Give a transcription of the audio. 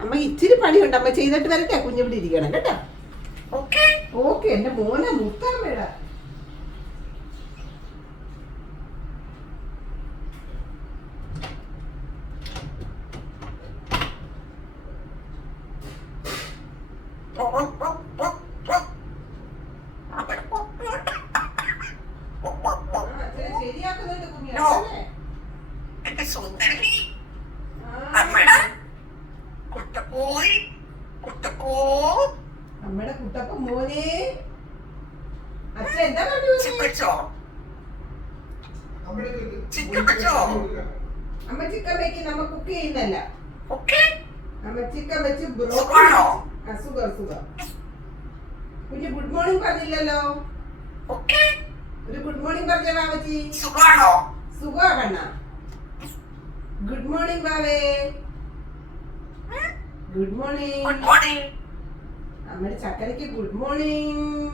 അമ്മ ഇച്ചിരി പണിയുണ്ട്, അമ്മ ചെയ്തിട്ട് വരട്ടെ. കുഞ്ഞിവിടെ ഇരിക്കണം കേട്ടോ. ഓക്കെ എന്റെ മോനെ മുത്താൻ വേട. ശരിയാക്കുന്നുണ്ട് കുഞ്ഞിനെ. അമ്മയുടെ കുട്ടപ്പ മോനെ. അച്ഛൻ എന്താ പറഞ്ഞു? അമ്മ ചിക്കൻ വെക്ക്, നമ്മ കുക്ക് ചെയ്യുന്നല്ല. അമ്മ ചിക്കൻ വെച്ച് സുഖം. കുഞ്ഞ് ഗുഡ് മോർണിംഗ് പറഞ്ഞില്ലല്ലോ. ഒരു ഗുഡ് മോർണിംഗ് പറഞ്ഞ ബാബച്ചി. സുഖാ കണ്ണ. ഗുഡ് മോർണിംഗ് ബാബേ. Good morning. അമ്മയുടെ ചക്കരയ്ക്ക് ഗുഡ് മോർണിംഗ്.